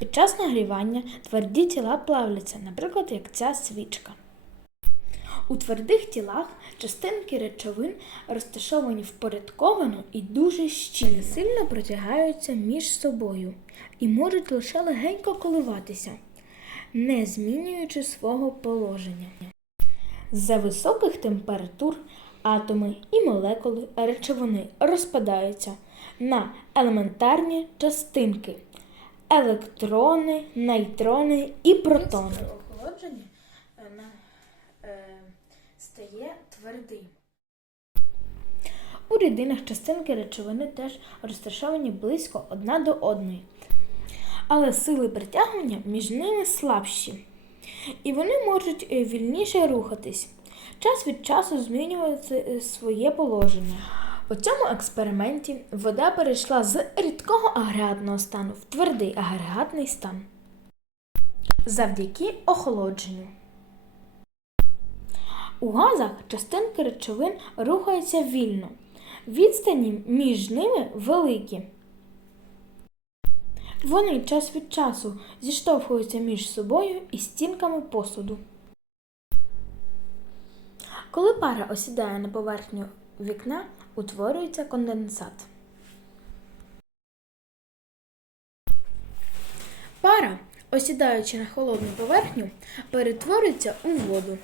Під час нагрівання тверді тіла плавляться, наприклад, як ця свічка. У твердих тілах частинки речовин розташовані впорядковано і дуже щільно, сильно протягаються між собою і можуть лише легенько коливатися, не змінюючи свого положення. За високих температур атоми і молекули речовини розпадаються на елементарні частинки електрони, нейтрони і протони. Охолодження стає твердим. У рідинах частинки речовини теж розташовані близько одна до одної, але сили притягнення між ними слабші, і вони можуть е, вільніше рухатись, час від часу змінювати е, своє положення. У цьому експерименті вода перейшла з рідкого агрегатного стану в твердий агрегатний стан завдяки охолодженню. У газах частинки речовин рухаються вільно. Відстані між ними великі. Вони час від часу зіштовхуються між собою і стінками посуду. Коли пара осідає на поверхню вікна, утворюється конденсат. Пара, осідаючи на холодну поверхню, перетворюється у воду.